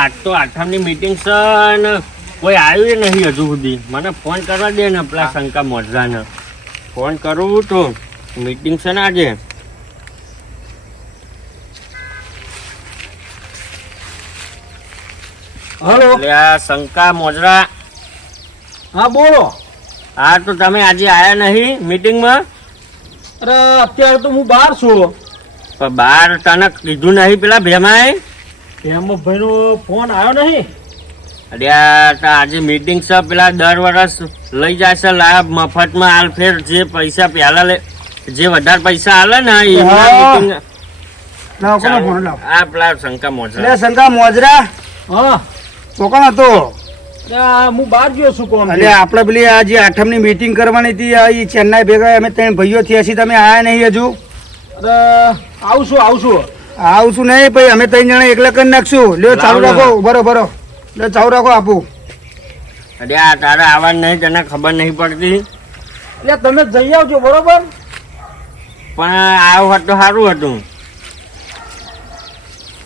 આજ તો આઠમની મીટિંગ છે ને કોઈ આવ્યું નહીં હજુ સુધી. મને ફોન કરવા દે ને પેલા શંકા મોરજાને ફોન કરું તો મીટિંગ છે ને આજે. હલો. શંકા મોજરા હા બોલો. હા તો તમે આજે આયા નહીં મીટિંગમાં અરે અત્યારે તો હું બહાર છું. પણ બાર તને કીધું નહીં પેલા ભેમાએ? એમાં ભાઈનો ફોન આવ્યો નહીં? અરે આજે મીટિંગ છે પેલા દર વર્ષ લઈ જાય છે લાભ મફતમાં હાલ ફેર જે પૈસા પહેલા લે જે વધારે પૈસા હાલે ને લાવો આ પેલા શંકા મોજરા. શંકા મોજરા. હા. તો કોણ હતો હું બહાર ગયો છું કોણ એટલે આપણે પેલી આ જે આઠમની મીટિંગ કરવાની હતી એ ચેન્નાઈ ભેગા અમે ત્રણ ભાઈઓ થયા છીએ તમે આયા નહીં હજુ? આવશું આવશું. આવશું નહીં ભાઈ. અમે ત્રણ જણા એકલા કરી નાખશું. લ્યો ચાલુ. રાખો. બરો ભરો લ્યો ચાલુ રાખો આપું. અરે આ તારા આવાજ નહીં તને ખબર નહીં પડતી. એટલે તમે જઈ આવજો બરોબર? પણ આ વખત તો સારું હતું.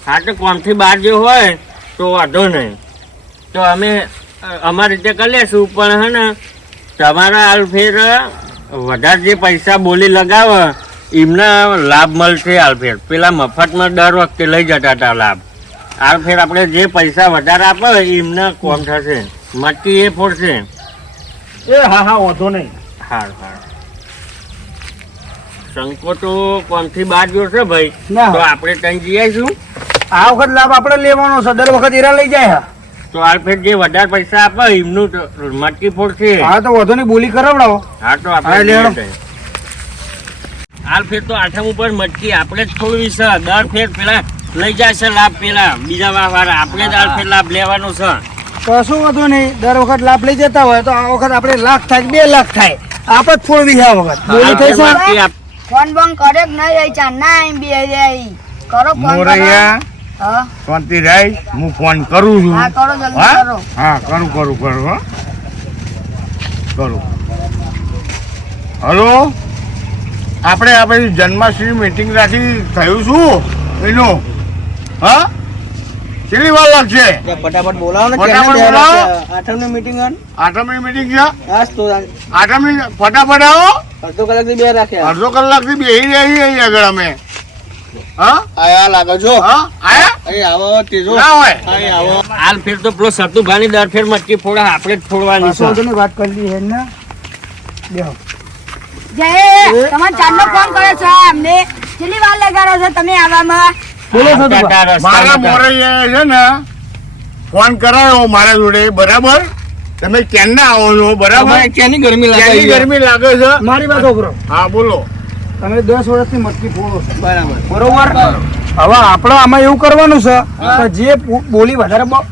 હા તો કોણથી બહાર જે હોય તો વાંધો નહીં. તો અમે અમારી રીતે કરી લેશું પણ હે ને તમારા હાલ ફેર વધારે જે પૈસા બોલી લગાવે એમને લાભ મળશે આલફેર પેલા મફતમાં દર વખતે લઈ જતા હતા લાભ. આલફેર આપણે જે પૈસા વધારે આપે એમને કોમ થશે. મટકી એ ફોડશે. એ હા હા વાંધો નહીં. હાર હાર. શંકો તો કોમથી બહાર જોશે ભાઈ. તો આપણે ત્યાં જઈશું આ વખત લાભ આપણે લેવાનો છે. દર વખત હીરા લઈ જાય તો આલફેર જે વધારે પૈસા આપે એમનું મટકી ફોડશે. હા તો વધુ ની બોલી કરાવડાવો. હા તો આપણે લેવડો. હાલ ફેર તો આઠમ ઉપર મટકી આપણે જ ખોલવી છે. દર ફેર પેલા લઈ જાય છે લાભ પેલા. બીજા વાળા આપણે જ હાલ ફેર લાભ લેવાનો છે. કશું વધુ નહીં. દર વખત લાભ લઈ જતા હોય તો આ વખત આપણે લાખ થાય બે લાખ થાય. આપ જ ફોડવી છે આ વખત. બોલી થઈ છે? ફોન બોન કરે જ નહીં રહી? ચા ના એમ બે રહી. કરો ફોન કરો. મોરૈયા હા. શાંતિ રાય હું ફોન કરું છું. હા કરો જલ્દી કરો. હા કરું કરું કરું હો. કરું. હલો? આપણે આપણે જન્માષ્ટમી મીટિંગ રાખી થયું શું? એનું? હા? કેટલી વાર લાગશે? ફટાફટ બોલાવો ને ફટાફટ બોલાવો. છે? આઠમની મીટિંગ? આઠમની મીટિંગ છે? હાસ તો આઠમની ફટાફટ આવો. અડધો કલાકથી બે રાખ્યા અડધો કલાકથી બે રહી અહીં આગળ અમે. હા? આયા લાગે છો? હા? આયા? અહીં આવો તેજો. હોય. અહીં આવો. હાલ ફેર તો પેલો સતુભાની દર ફેર મટકી ફોડા આપણે જ ફોડવાની વાત કરી ને. બેહો. જય તમારે ચાંદનો ફોન કર્યો છે અમને. કેટલી વાર લગાડો છો તમે આવવામાં બોલો છો તો આ રસ્તામાં મારા તો- છે ને ફોન કરાયો મારા જોડે બરાબર? તમે ક્યાંના આવો છો બરાબર? ક્યાંની ગરમી લાગે ક્યાંની ગરમી લાગે છે? મારી વાત સાંભળો. હા બોલો. તમે દસ વર્ષથી મટકી ફોડો છો. બરાબર. બરોબર? હવે આપણે આમાં એવું કરવાનું છે કે જે બોલી વધારે બ-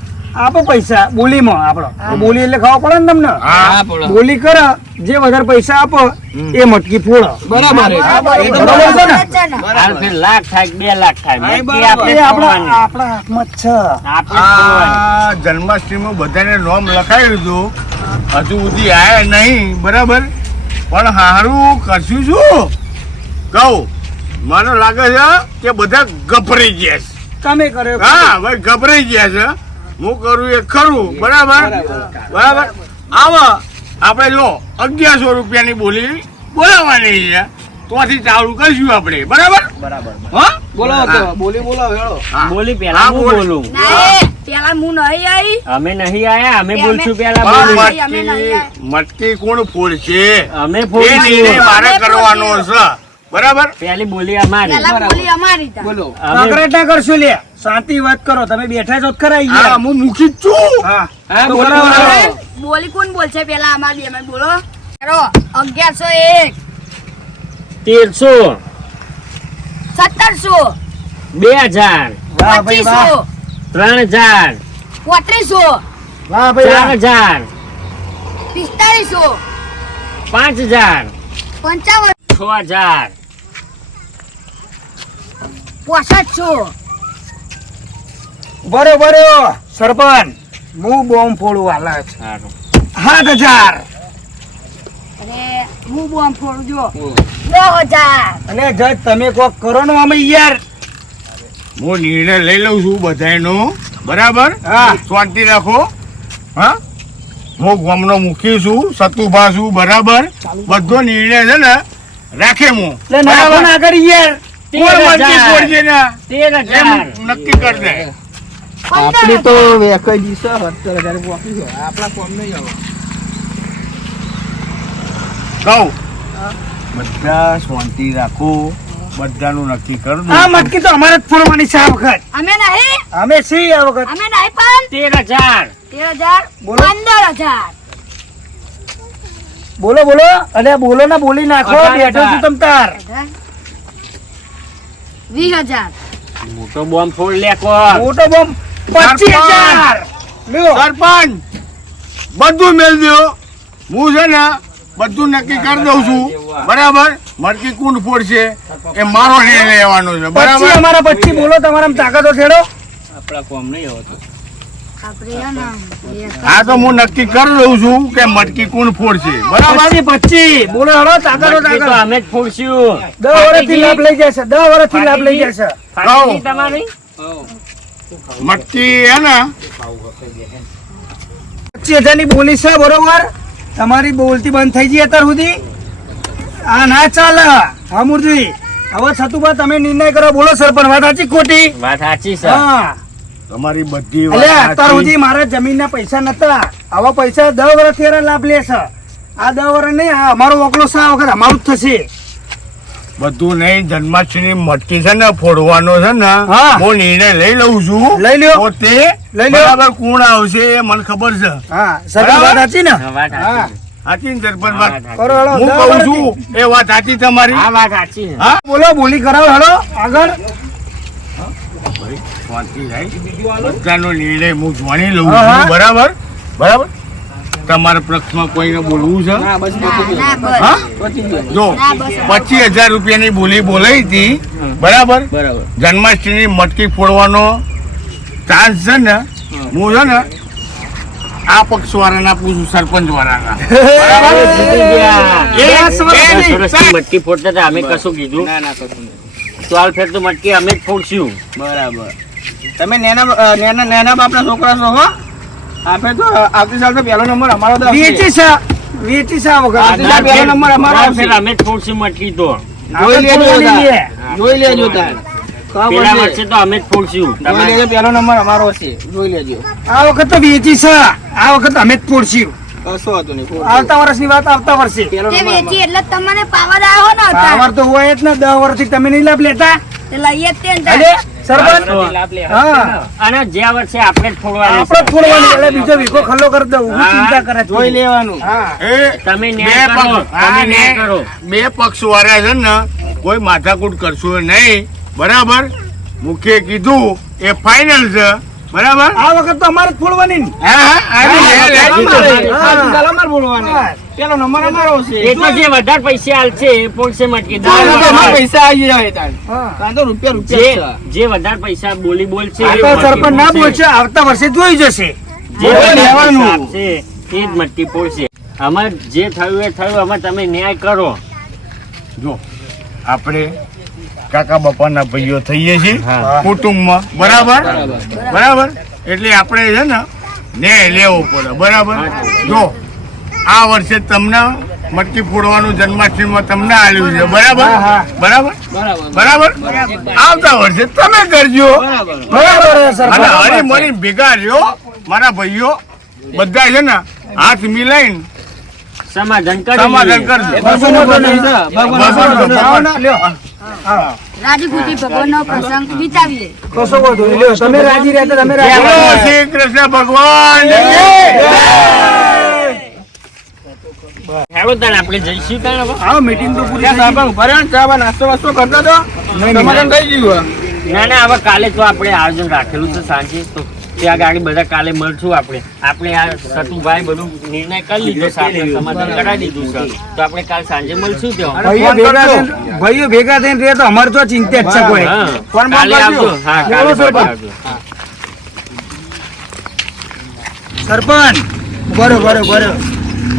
આપો પૈસા બોલીમાં આપણો. બોલી એટલે ખાવા પડે ને તમને? બોલી કરો જે વધારે પૈસા આપો એ મટકી ફોડો. બરાબર છે? છે લાખ થાય બે લાખ થાય. આપણે હાથમાં જ છે. જન્માષ્ટમીમાં બધાને નોમ લખાવી દીધું. હજુ સુધી આયા નહીં બરાબર? પણ હારું કરશું શું કહું મને લાગે છે કે બધા ગભરાઈ ગયા છે. તમે કર્યો. હા ભાઈ ગભરાઈ ગયા છે. હું કરું એ ખરું બરાબર? બરાબર? આવા આપણે જો અગિયારસો રૂપિયાની બોલી બોલાવવાની છે. તોથી ચાલુ કરીશું આપણે બરાબર? હા? બોલાવો બોલી બોલાવો હેળો. બોલી પેલા હું બોલું. પેલા હું નહીં આવી અમે નહીં આયા અમે બોલશું પેલા બોલી. મટકી આયા. મટકી કોણ ફોડશે? અમે નિર્ણય મારે કરવાનો છે. બરાબર? પેલી બોલી અમારી. બોલી અમારી બોલો. અમે ના કરશો લે શાંતિ વાત કરો. તમે બેઠા છો ખરા હા હું મુખી છું. હા. બોલો બોલી. કોણ બોલશે પેલા અમારી અમે બોલો. કરો. અગિયારસો એક. તેરસો. સત્તરસો. બે હજાર. પચીસો. ત્રણ હજાર. પોત્રીસો. વાહ ભાઈ ચાર હજાર. પિસ્તાલીસો પાંચ હજાર. પંચાવન. છ. હજાર પોસઠસો બરોબર સરપંચ હું બોમ્બ ફોડું હાલા છે. સારું. સાત હજાર. અને હું બોમ્બ ફોડું જો. દસ હજાર. અને જજ તમે કોક કરો ને અમે યાર. હું નિર્ણય લઈ લઉં છું બધાયનો. બરાબર? હા. શાંતિ રાખો. હા? હું ગામનો મૂકી છું સતુભા છું બરાબર? બધો નિર્ણય છે ને રાખે હું. ના કરી યાર કોણ મરજી છોડજે ને એમ નક્કી કરી દે આપણી તો વેકઈ દીશે સત્તર હજાર પોકી ગયો આપણા કોમ નહીં આવે. કહું. બધા શાંતિ રાખો. બધાનું નક્કી કરી દઉં. આ મટકી તો અમારે જ ફોડવાની છે આ વખત. અમે નહીં. અમે સી આ વખત. અમે નહીં પણ. તેર હજાર. તેર હજાર. બોલો. પંદર હજાર. બોલો બોલો. અને બોલો ને બોલી નાખો. બેઠો છું તમ તાર. વીસ હજાર. મોટો બોમ્બ ફોડ લે કો મોટો બોમ્બ પચીસ હજાર. સરપંચ! બધું મેળ દો હું છે ને બધું નક્કી કરી દઉં છું. બરાબર? મરકી કુંડ ફોડશે. એ મારો નિર્ણય લેવાનો છે. બરાબર? અમારા પચી બોલો તમારા તાકાતો છેડો. આપણા કોમ નહીં હોતો. આ તો હું નક્કી કરી લઉં છું કે મટકી કોણ ફોડશે. બરાબર? પચી બોલો હળો તાકાતો મટકી અમે જ ફોડશું. દસ વર્ષથી લાભ લઈ જશે દસ વર્ષથી લાભ લઈ જશે તમારી? મટકી હે ને? પચી હજારની બોલી છે બરોબર? તમારી બોલતી બંધ થઈ ગઈ અત્યાર સુધી. આ ના ચાલે. હા મુરજી. હવે પણ તમે નિર્ણય કરો. બોલો સરપંચ વાત સાચી ખોટી? વાત સાચી સર. હા. તમારી બધી અત્યાર સુધી મારા જમીન ના પૈસા નતા. આવા પૈસા દસ વર્ષથી એના લાભ લેશે. આ દસ વર્ષ નહીં આ અમારો વકલો સા વખત અમારું જ થશે. બધું નહીં જન્માષ્ટમી મટકી છે ને ફોડવાનો છે ને હું. નિર્ણય લઈ લઉં છું. લઈ લ્યો. પોતે તે લઈ લ્યો. બરાબર કોણ આવશે એ મને ખબર છે. હા સરપંચ વાત સાચી ને? હા, વાત હા. સાચી. ને સરપંચ વાત? હું કહું છું એ વાત સાચી તમારી? હા વાત સાચી હા? બોલો બોલી કરાવો હેલો આગળ. શાંતિ થાય બધાનો નિર્ણય હું જાણી લઉં. છું બરાબર બરાબર તમારા પક્ષમાં કોઈને બોલવું છે ના બસ ના પતી ના બસ હા પતી ગયું જો પચીસ હજાર રૂપિયાની બોલી બોલાઈ હતી બરાબર બરાબર જન્માષ્ટમી મટકી ફોડવાનો ચાન્સ છે ને હું છે ને આ પક્ષ વાળાના પૂછું સરપંચ વાળાના મટકી ફોડતા હતા અમે કશું કીધું ના ના કશું નહીં. ફેર તો મટકી અમે જ ફોડશું. બરાબર. તમે નેના નેના નેના બાપના છોકરા છો હો? આપણે તો આવતી સાલ તો પહેલો નંબર અમારો તો વેચી છે વેચી છે વગર આવતી પહેલો નંબર અમારો આવશે. અમે જ ફોડશું મટકી તો. જોઈ લેજો. જોઈ લેજો તાર. પેલા વર્ષે તો અમે જ ફોડશું. જોઈ લેજો પહેલો નંબર અમારો છે જોઈ લેજો. આ વખત તો વેચી છે આ વખત અમે જ ફોડશું. કશો હતું નહીં આવતા વર્ષની વાત આવતા વર્ષે. તે વેચી એટલે તમને પાવર આવ્યો ને પાવર તો હોય જ ને દસ વર્ષથી તમે નહીં લાભ લેતા. તે લઈએ તે અરે સરપંચ? હા. અને જે વર્ષે આપણે જ આપણે છે. એટલે બીજો વિકો ખલ્લો કરી દઉં ચિંતા કરે જોઈ લેવાનું. હા. તમે બે ન્યાય કરો તમે ન્યાય કરો. બે પક્ષ વાળા છે ને કોઈ માથાકૂટ કરશો નહીં. બરાબર? મુખ્ય કીધું એ ફાઇનલ છે. બરાબર? આ વખત તો અમારે જ ફોડવાની. અમારે. આવતી સાલ અમારે બોલવાનું હા. પહેલો નંબર અમારો હશે એ તો જે વધારે પૈસા આલશે એ ફોડશે મટકી તાર તો અમારા જે પૈસા આવી જાય તાર. તો રૂપિયા રૂપિયા જે વધારે પૈસા બોલી બોલ છે આ એ તો મટકી સરપંચ ના બોલશે આવતા વર્ષે જોઈ જશે. જે લેવાનું. એ જ મટકી ફોડશે અમારે જે થયું એ થયું અમે તમે ન્યાય કરો. જો આપણે કાકા બાપાના ભાઈઓ થઈએ છીએ કુટુંબમાં. બરાબર? બરાબર? એટલે આપણે છે ને ને લેવો પડે. બરાબર? જો આ વર્ષે તમને મટકી ફોડવાનું જન્માષ્ટમીમાં તમને આવ્યું છે. બરાબર. બરાબર? બરાબર. બરાબર? આવતા વર્ષે તમે કરજો. બરાબર. અને હરી મરી ભેગા રહ્યો. મારા ભાઈઓ બધા છે ને હાથ મિલાઈને સમાધાન. ભગવાન નો. રાજી પ્રસંગ વિતાવીએ. લ્યો, તમે રાજી રહેતા તમે. શ્રી કૃષ્ણ ભગવાન તાણ આપણે જઈશું તાણ આવો મીટિંગ તો પૂરી સાહેબ ઊભા ચા નાસ્તો વાસ્તો કરતા તો? સમાધાન થઈ ગયું ના ના હવે કાલે તો આપણે આયોજન રાખેલું છે સાંજે તો ત્યાં ગાડી બધા કાલે મળશું આપણે. આપણે આ સતુભાઈ બધું નિર્ણય કરી લીધો સમાધાન કરાવી દીધું છે. તો આપણે કાલ સાંજે મળશું ત્યાં. ભાઈઓ ભેગા થઈને રહે તો અમારે તો ચિંતા જ છે કોઈ. આવજો. હા કાલે સરપંચ. બરો બરો બરો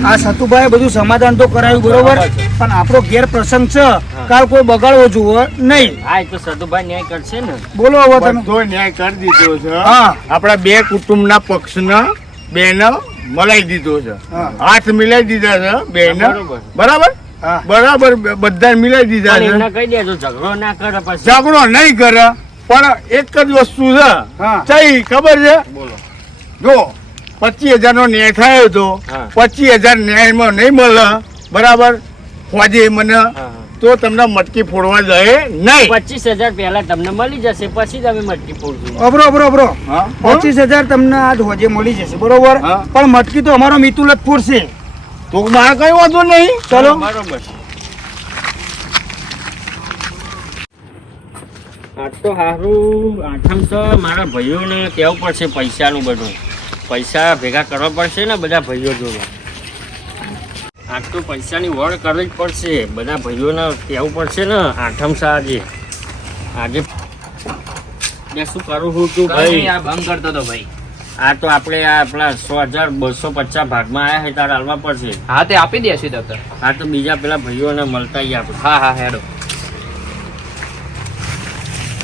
આ સતુભાઈ બધું સમાધાન તો કરાયું બરોબર? પણ આપણો ઘેર પ્રસંગ છે કાલ કોઈ બગાડવો જુઓ નહીં. હા તો સતુભાઈ ન્યાય કરશે ને. બોલો હવે તમે. બધો ન્યાય કરી દીધો છે. હા. આપણા બે કુટુંબના પક્ષના બેને મલાઈ દીધો છે. હાથ મિલાઈ દીધા છે બેને. બરોબર. બરાબર? બરાબર બધા મિલાઈ દીધા છે. કહી દેજો ઝઘડો ના કરે પછી. ઝઘડો નહીં કરે પણ એક જ વસ્તુ છે. ચઈ ખબર છે? બોલો. જો પચીસ હજાર નો ન્યાય થયો હતો. પચીસ હજાર ન્યાયમાં નહીં મળે. બરાબર? હોજે મને. તો તમને મટકી ફોડવા જાય નહીં. પચીસ હજાર પહેલા તમને મળી જશે પછી તમે મટકી ફોડજો અબરો અબરો અબરો પચીસ હજાર તમને આજ હોજે મળી જશે બરોબર? પણ મટકી તો અમારો મિતુલ જ ફોડશે. તો મારે કઈ વાંધો નહીં. ચલો. બરોબર આજ તો સારું આઠમ તો મારા ભાઈઓને કહેવું પડશે પૈસાનું બધું. પૈસા ભેગા કરવા પડશે ને બધા ભાઈઓ જોડે? આટલું તો પૈસાની વળ કરવી જ પડશે. બધા ભાઈઓને કહેવું પડશે ને આઠમ સા આજે આજે મેં શું કરું છું તું ભાઈ આ ભંગ કરતો તો ભાઈ. આ તો આપણે આ આપણા સો હજાર બસો પચાસ ભાગમાં આવ્યા છે તારે હાલવા પડશે. હા તે આપી દેશે તો આ તો બીજા પેલા ભાઈઓને મળતા આપણે. હા હા હેડો.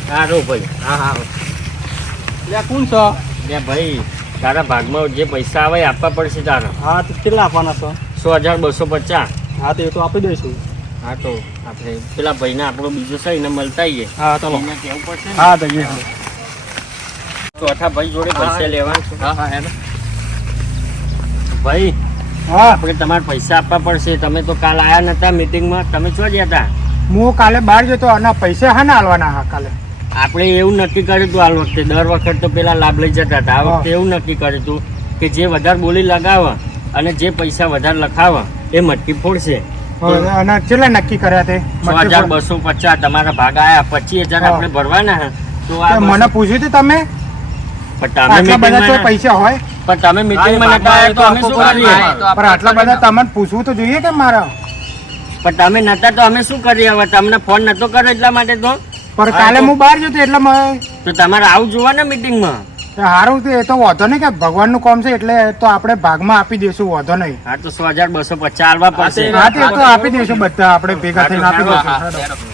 સારું ભાઈ. હા હા કોણ છો? બે ભાઈ. તારા ભાગમાં જે પૈસા આવે આપવા પડશે તારા. હા તો કેટલા આપવાના છો સો હજાર બસો પચાસ. હા તો એ તો આપી દઈશું. હા તો આપણે પેલા ભાઈને આપણો બીજો છે એને મળતા આવીએ હા ચલો એને કહેવું પડશે હા જઈએ ચોથા ભાઈ જોડે પૈસા લેવાનું હા હા હેડો ભાઈ હા. આપણે તમારે પૈસા આપવા પડશે. તમે તો કાલ આયા નતા મિટિંગમાં તમે શું ગયા હતા હું કાલે બહાર જતો અને પૈસા હા ને હાલવાના હા કાલે? આપણે એવું નક્કી કર્યું હતું આ વખતે દર વખત તો પેલા લાભ લઈ જતા હતા. આ વખતે એવું નક્કી કર્યું હતું કે જે વધારે બોલી લગાવે અને જે પૈસા વધારે લખાવે એ મટકી ફોડશે. અને કેટલા નક્કી કર્યા તે? છ હજાર બસો પચાસ તમારા ભાગ આયા પચીસ હજાર આપણે ભરવાના હે. તો આ મને પૂછ્યું હતું તમે? પણ તમે પૈસા હોય. પણ તમે મીટિંગમાં નતા આવ્યા તો અમે શું કરીએ? પણ આટલા બધા તમને પૂછવું તો જોઈએ કે મારા? પણ તમે નતા તો અમે શું કરીએ? હવે તમને ફોન નતો કર્યો એટલા માટે તો? પણ કાલે હું બહાર જતો એટલે મ- તો તમારે આવું જોવા ને મિટિંગમાં સારું તો એ તો વાંધો નહીં કે ભગવાનનું કામ છે એટલે તો આપણે ભાગમાં આપી દઈશું વાંધો નહીં. હા તો સો હજાર બસો પચાસ આલવા પડશે. હા તે તો આપી દઈશું બધા આપણે ભેગા થઈને આપી દઈશું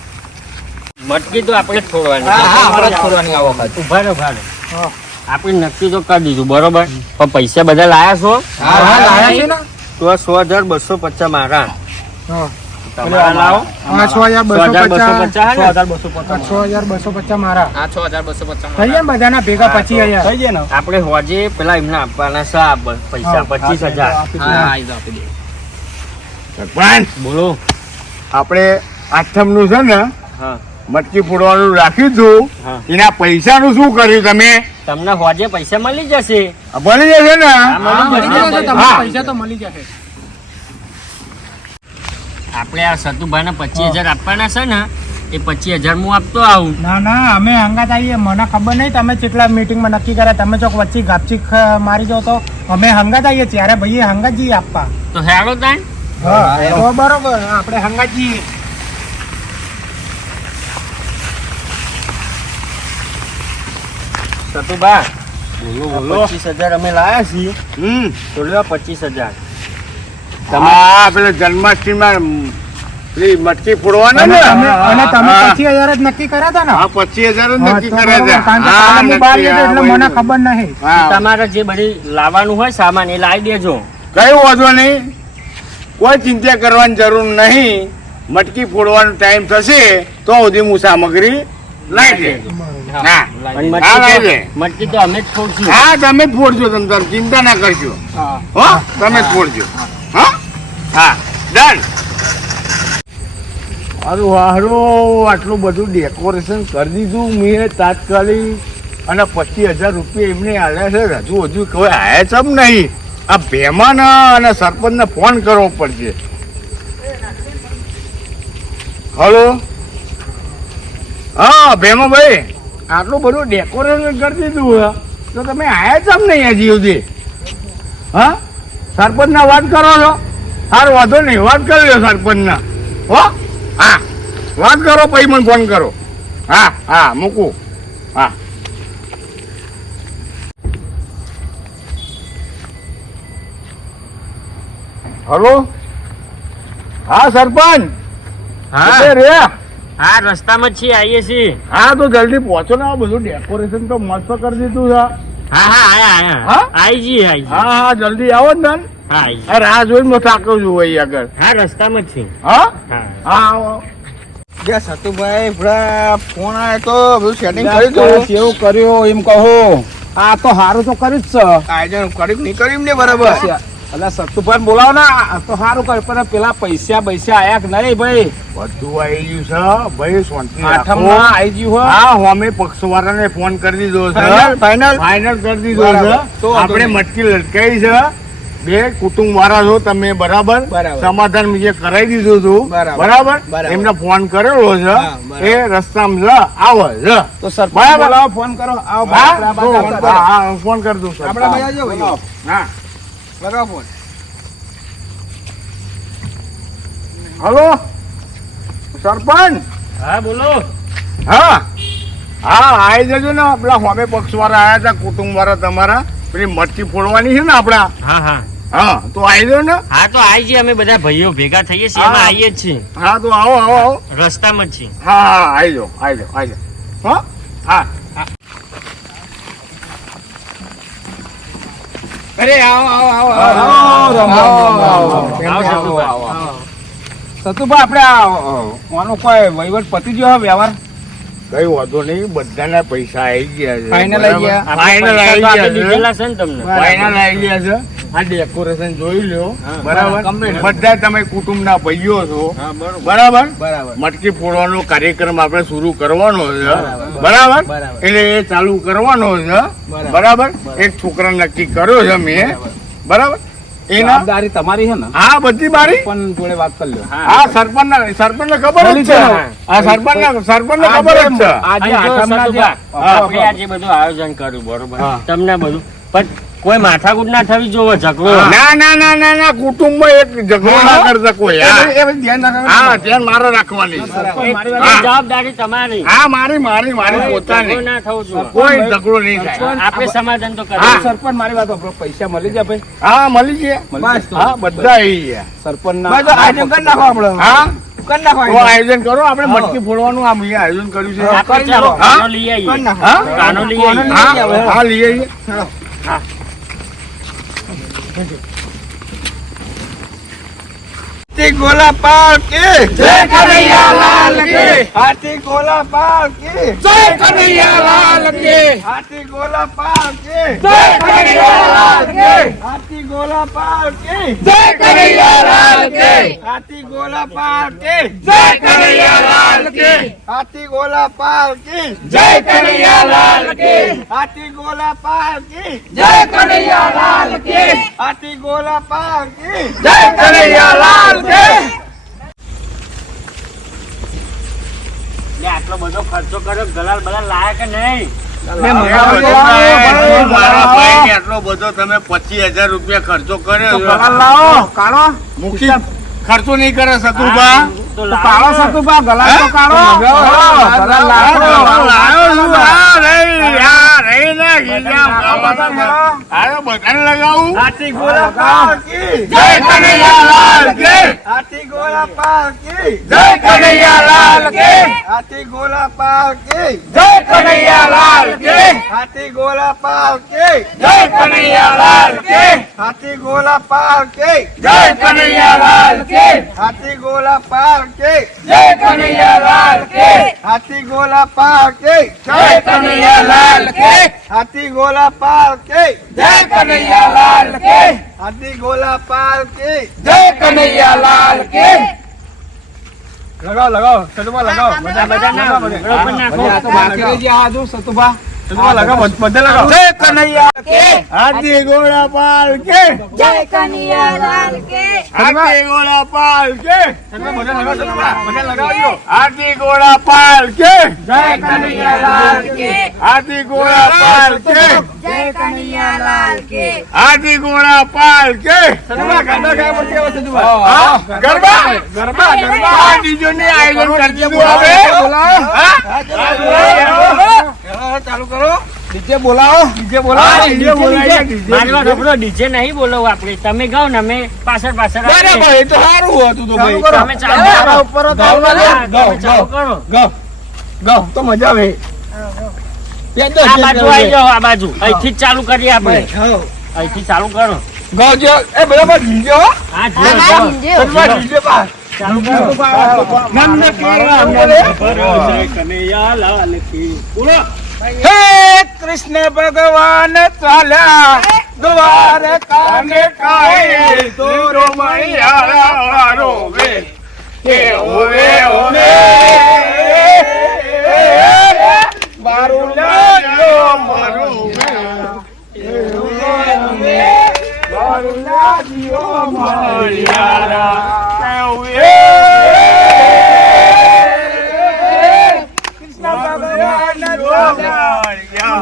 મટકી તો આપણે છોડવાની હા હા આપણે છોડવાની આ વખત. ઊભા રહો ઊભા રહો. આપણે નક્કી તો કરી દીધું બરોબર? પણ પૈસા બધા લાયા છો? હા હા લાયા છે ને. તો સો હજાર બસો પચાસ મારા. હા. તમારા લાવો. હા છ હજાર બસો પચાસ. પચાસ હે ને? હા, છ હજાર બસો પચાસ મારા. આ છ હજાર બસો પચાસ થઈ ગયા બધાના ભેગા પચીસ હજાર. થઈ જાય ને? આપણે હોજે પેલા એમને આપવાના છે પૈસા પચીસ હજાર. હા હા એ તો આપી દે. સરપંચ બોલો. આપણે આઠમનું છે ને મટકી ફોડવાનું રાખ્યું હતું. એના પૈસા નું શું કર્યું તમે? તમને હોજે પૈસા મળી જશે. મળી જશે ને. પૈસા તો મળી જશે. આપણે આ સતુભાઈને પચીસ હજાર આપવાના છે ને એ પચીસ હજાર હું આપતો આવું. ના ના અમે હંગાત આવીએ. મને ખબર નહીં તમે કેટલા મીટિંગમાં નક્કી કર્યા તમે ચોક વચ્ચે ગાપચી મારી જાઓ તો. અમે હંગાત આવીએ ત્યારે ભાઈએ હંગાત જઈએ આપવા. તો હેડો તાઈ હા બરોબર. આપણે હંગાત જઈએ. સતુભા બોલો. પચીસ હજાર અમે લાયા છીએ. હમ. તો લ્યો પચીસ હજાર. હા પેલા જન્માષ્ટમીમાં પેલી મટકી ફોડવાના ને? અને તમે. પચીસ હજાર જ નક્કી કર્યા હતા ને? હા પચીસ હજાર જ નક્કી કર્યા હતા. એટલે મને ખબર નહીં. તમારે જે બધી લાવવાનું હોય સામાન એ લાવી દેજો. કઈ વાંધો નહીં? કોઈ ચિંતા કરવાની જરૂર નહીં. મટકી ફોડવાનો ટાઈમ થશે તો સુધી હું સામગ્રી લાવી દે. હા અને લાવી મટકી દે. તો- મટકી તો અમે જ ફોડશું. હા તમે જ ફોડજો તમે ચિંતા ના કરજો. હા. હો તમે જ ફોડજો. હા? હા, ડન. મારું હારું, આટલું બધું ડેકોરેશન કરી દીધું મેં તાત્કાલિક. અને પચીસ હજાર રૂપિયા એમને આવ્યા છે. હજુ હજુ કોઈ આવ્યા છે નહીં. આ ભેમાને અને સરપંચને ફોન કરવો પડશે. હલો? હા, ભેમાભાઈ. આટલું બધું ડેકોરેશન કરી દીધું તો તમે આવ્યા છે નહીં હજી સુધી? હા? સરપંચના વાત કરો છો? સારું વાંધો નહીં. વાત કરી લો સરપંચના. હો? હા. વાત કરો પછી મને ફોન કરો. હા હા મૂકું. હા. હલો? હા સરપંચ? હા. રે. હા રસ્તામાં છીએ આવીએ છીએ. હા તો જલ્દી પહોંચો ને. બધું ડેકોરેશન તો મસ્ત કરી દીધું છે. હા હા આયા આયા. હા? આઈ જઈએ હા હા જલ્દી આવો ને હા આઈ જઈએ. આ રાહ જોઈને હું થાક્યો છું ભાઈ આગળ. હા રસ્તામાં જ છીએ. હા? હા. હા. જે સતુભાઈ ભડા ફોન આવ્યો તો બધું સેટિંગ કર્યું તું કેવું કર્યું એમ કહો. આ તો સારું તો કર્યું જ છે. આયોજન કર્યું નહીં કર્યું ને બરાબર? એટલે સત્તુભાઈ બોલાવો ને. તો સારું કર્યું પણ પેલા પૈસા પૈસા આયા કે નહીં ભાઈ? બધું આવી ગયું છે ભાઈ શાંતિ આઠમમાં આવી ગયું હોય? હા હોમે પક્ષવાળાને ફોન કરી દીધો છે. ફાઇનલ ફાઇનલ કરી દીધો છે. તો આપણે મટકી લટકાઈ છે. બે કુટુંબ વાળા છો તમે બરાબર? બરાબર. સમાધાન જે કરાવી દીધું હતું. બરાબર. એમને ફોન કરેલો છે. એ રસ્તામાં છે આવે છે તો સર બરાબર. ફોન કરો. આવો હા? ફોન કરો. દઉં સર. આપણા હા. બરાબર. Phone hello? સરપંચ? હા બોલો. હા. હા આવી જજો ને પેલા હોમે પક્ષ વાળા આવ્યા હતા કુટુંબ વાળા તમારા. પેલી મટકી ફોડવાની છે ને આપડા. હા હા. હા તો આવી ને? હા તો આવી જઈએ અમે બધા ભાઈઓ ભેગા થઈએ છીએ હા. આવીએ જ છીએ. હા તો આવો આવો આવો. રસ્તામાં જ છીએ. હા હા આવી જાઓ આવી જાઓ આવી જાઓ. હા? હા. અરે આવો આવો આવો આવો, આવો રામ, રામ, રામ, આવો, રામ. આવો, આવો, આવો, આવો. સતુભાઈ આપણે આ આનો કોઈ વહીવટ પતી ગયો વ્યવહાર? કઈ વાંધો નહીં બધાના પૈસા આવી ગયા છે. ફાઇનલ આવી ગયા? ફાઇનલ આવી ગયા છે. ને તમને? ફાઇનલ આવી ગયા છે. આ ડેકોરેશન જોઈ લ્યો. બરાબર? બધા તમે કુટુંબના ભાઈઓ છો. બરાબર. બરાબર? મટકી ફોડવાનો કાર્યક્રમ આપણે શરૂ કરવાનો છે. બરાબર. એટલે એ ચાલુ કરવાનો છે. બરાબર. એક છોકરા નક્કી કર્યો છે મેં. બરાબર? જવાબદારી તમારી છે ને? હા બધી મારી? પણ જોડે વાત કરી લો. હા સરપંચ સરપંચ ખબર જ છે. સરપંચ સરપંચ ખબર જ છે. આજે આઠમના જે આજે બધું આયોજન કર્યું બરોબર? તમને બધું. પણ કોઈ માથાકૂટ ના થવી જોવે ઝઘડો. ના ના ના ના ના કુટુંબ એક ઝઘડો ના કરતા કોઈ હા. ધ્યાન રાખવાનું. મારે રાખવાની જવાબદારી તમારી. હા મારી મારી મારી પોતાની. ના થવું જોઈએ કોઈ ઝઘડો નહીં થાય. આપણે સમાધાન તો. કરીએ. સરપંચ મારી વાત આપણો પૈસા મળી જાય ભાઈ. હા મળી જાય. બસ હા બધા આવી ગયા. સરપંચ ના તો આયોજન કરી નાખો આપણે. હા. આયોજન. કરો આપણે મટકી ફોડવાનું આમ અહીંયા આયોજન કર્યું છે. કાનો લઈ આવીએ. હા લઈ આવીએ. હા. Thank you. હાથી ગોલા પાલ કે જય કનૈયા લાલ કે. હાથી ગોલા પાલ કે જય કનૈયા લાલ કે. હાથી ગોલા પાલ કે જય કનૈયા લાલ કે. હાથી ગોલા પાલ કે જય કનૈયા લાલ કે. હાથી ગોલા પાલ કે જય કનૈયા લાલ કે. હાથી ગોલા પાલ કે જય કનૈયા લાલ કે. હાથી ગોલા પાલ કે જય કનૈયા લાલ કે. હાથી ગોલા પાલ કે જય કનૈયા લાલ આટલો બધો ખર્ચો કર્યો ગલાલ બધા લાયક કે નહીં? આટલો બધો તમે પચીસ હજાર રૂપિયા ખર્ચો કર્યો લાવો. મૂકી. ખર્ચો નહીં કરે તો કાળો સતુ પા ગલા તો કાળો ગલા લાયો લાયો આ રે આ રે ને ગીયા આ બધાને લગાવું. હાથી ગોળા પાકી જય કનૈયા લાલ કે હાથી ગોળા પાકી જય કનૈયા લાલ કે. હાથી ગોળા પાકી જય કનૈયા લાલ કે. હાથી ગોળા કી જય કનૈયા લાલ કે. હાથી ગોલા પાકે કી જય કનૈયા લાલ કે. હાથી ગોલા પાકે જય કનૈયા લાલ કે. હાથી ગોલા પાકે જય કનૈયા લાલ કે. લગાવ લગાવ સતુભા લગાવ. મજા મજા ના મજા નાખો. આ તો બાકી રહી ગયા હાજુ સતુભા. સતુભા લગાવ બધે લગાવ જય કનૈયા કે હાથી ઘોડા પાલ કે જય કનૈયા લાલ કે હાથી ઘોડા પાલ કે બધે લગાવ સતુભા બધે લગાવજો હાથી ઘોડા પાલ કે જય કનૈયા લાલ કે હાથી ઘોડા પાલ કે જય કનૈયા લાલ કે હાથી ઘોડા પાલ કે સતુભા ગાંડા ખાય પડતી હવે સતુભા હા, ગરબા ગરબા ગરબા આ ડીજો ને આયોજન કરી દીધું હવે હા? ચાલુ કરો. ડીજે બોલાવો ડીજે બોલાવો. ડીજે બોલાવો મારવા ઢોકળો ડીજે નહીં બોલાવો આપણે. તમે ગાઓ ને અમે પાછળ પાછળ. બરાબર એ તો સારું હતું તો ભાઈ. તમે ચાલુ કરો. ઉપર ગાઓ, ગાઓ, ગાઓ. ગાઓ ગાઓ. તો મજા આવે. આ બાજુ આવી જાઓ આ બાજુ. અહીંથી જ ચાલુ કરીએ આપણે. અહીંથી ચાલુ કરો. ગાઓ એ બરાબર જીજો હો. હા હા, જી, હા, જાઓ. જીજો. બરાબર જીજો બા. ચાલુ કરો. હે કૃષ્ણ ભગવાન ચાલ્યા. દ્વારકા ને કાંઈ દોરો મૈયા રોવે. કે ઓવે ઓવે મારું લાગ્યો મારું મારું લાગ્યો કૃષ્ણ ભગવાન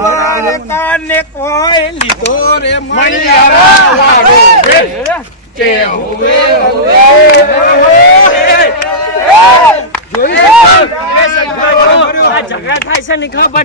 ચાલ્યા કાને કોઈ લીધો રે મણિયારા વાળો વે. કે હોવે હોવે આ ઝઘડા થાય છે ને ખબર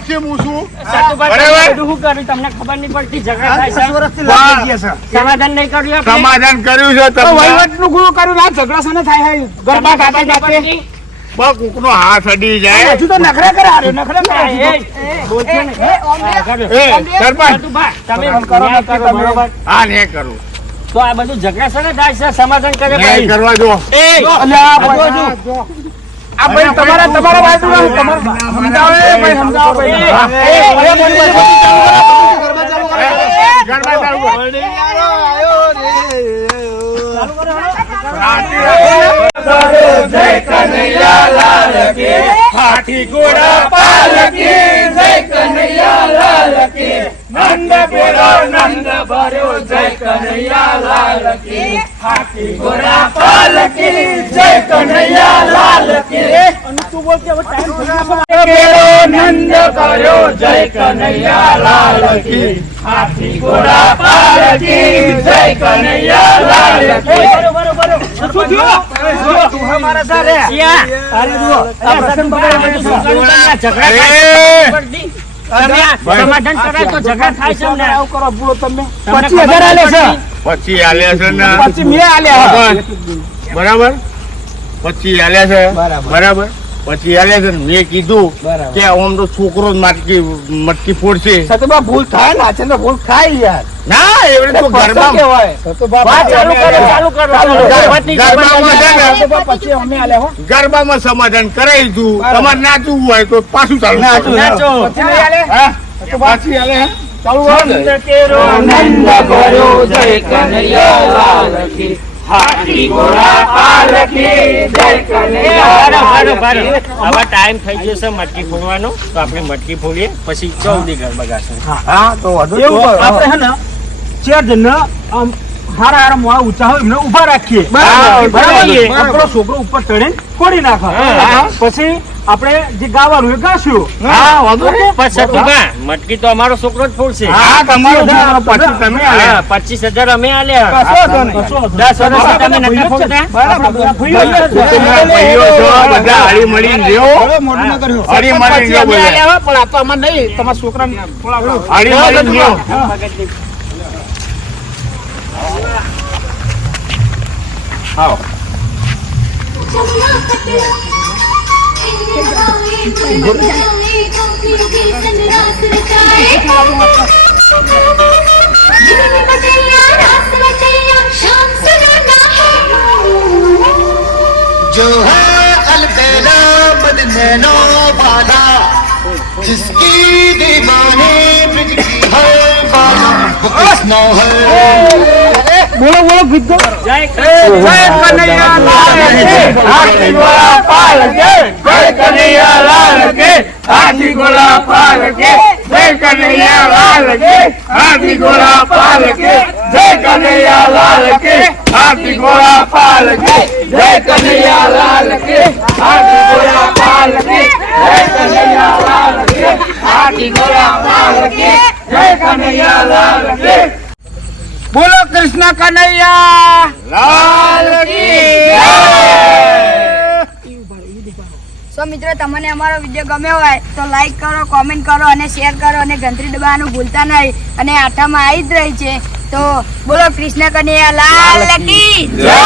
પડતી? ગામના મુખી હું છું બરાબર. શું કર્યું? તમને ખબર નહીં પડતી ઝઘડા થાય છે સમાધાન નહીં કર્યું સમાધાન કર્યું છે તમે વહીવટનું ગુરુ કર્યું ના ઝઘડા સને થાય હે ગરબા ગાતા જાતે બસ કોકનો હાથ અડી જાય. હજુ તો નખરા કરે નખરા કરે એ, ને. એ, હા, સરપંચ. તમે કરો, ન્યાય નક્કી કરો, તમે. બરોબર? હા ને કરું. તો આ બધું ઝઘડા છે થાય છે? સમાધાન કરે કરવા જો એ, અલ્યા, આ ભાઈ તમારા તમારા બાજુ સમજાવો ભાઈ સમજાવો ભાઈ. હાથી ઘોડા પાલકી જય કનૈયા લાલ કી નંદ ભેરો નંદ ભર્યો જય કનૈયા લાલ કી હાથી ઘોડા પાલકી જય કનૈયા લાલ કી ભેરો નંદ કર્યો જય કનૈયા લાલ કી હાથી ઘોડા પાલકી જય કનૈયા લાલ કી શું થયું? તું હમારા સાથે. ઝઘડા સમાધાન કરાય તો ઝઘડા થાય છે ને આવું કરો બોલો તમે તમને હજાર આલે છે. પછી આલ્યા છે ને. પછી મેં આલ્યા બરાબર. પછી આલ્યા છે. બરાબર? પછી આલ્યા મેં કીધું કે આમ તો છોકરો મટકી મટકી ફોડશે. સતુભા ભૂલ થાય ને છે ભૂલ થાય યાર. ના એવડે તો ગરબા કહેવાય ચાલુ કરો ચાલુ કરો. ગરબામાં છે ને? સતુભા પછી અમે આલ્યા હો. ગરબામાં સમાધાન કરાવી દઉં તમારે નાચવું હોય તો પાછું ચાલુ નાચું. નાચો. પછી આલે. હા? પાછી આલે હે? ચાલુ કરો. નંદ કરો જય કનૈયા લાલ કી. હાથી ઘોડા જય કનૈયા. હવે ટાઈમ થઈ ગયો છે મટકી ફોડવાનો તો આપણે મટકી ફોડીએ પછી ચૌદી ગરબા ગાશું હા તો વધુ એવું તો- આપણે હે ને ચાર જણને આમ હારા હારા મોડા ઊંચા હોય એમને ઊભા રાખીએ. બરાબર, બરાબર? બરાબર. આપણો છોકરો ઉપર ચડીને ફોડી નાખે. પછી આપણે જે ગાવાનું એ ગાશું. હા વધુ ને? પછી મટકી તો અમારો છોકરો જ ફોડશે. હા તમારો છોકરો તમે આલ્યા. પચીસ હજાર અમે આલ્યા. દસ તમે. ફોડતા? બધા હળી મળીને રહ્યો. હળી મળીને રહ્યો પણ આ તો અમારે નહીં તમારા છોકરાને હળી મળીને રહ્યો. जो है अलबेला बदनैनो वाला जिसकी दीवानी ब्रिज की हर बाला है। બોલો બોલો ગીત ગો. જય જય કનૈયા લાલ કી હાથી ઘોડા પાલ કે જય કનૈયા લાલ કી હાથી ઘોડા પાલ કે જય કનૈયા લાલ કી હાથી ઘોડા પાલ કે જય કનૈયા લાલ કી હાથી ઘોડા પાલ કી જય કનૈયા લાલ કી હાથી ઘોડા પાલ કી જય કનૈયા લાલ કી હાથી ઘોડા પાલ કી જય કનૈયા લાલ કી બોલો કૃષ્ણ કનૈયા! લાલ સો મિત્રો તમને અમારો વીડિયો ગમ્યો હોય તો લાઈક કરો કોમેન્ટ કરો અને શેર કરો અને ઘંટડી દબાવવાનું ભૂલતા નહીં. અને આઠામાં આવી જ રહી છે. તો બોલો કૃષ્ણ કનૈયા લાલ કી જય!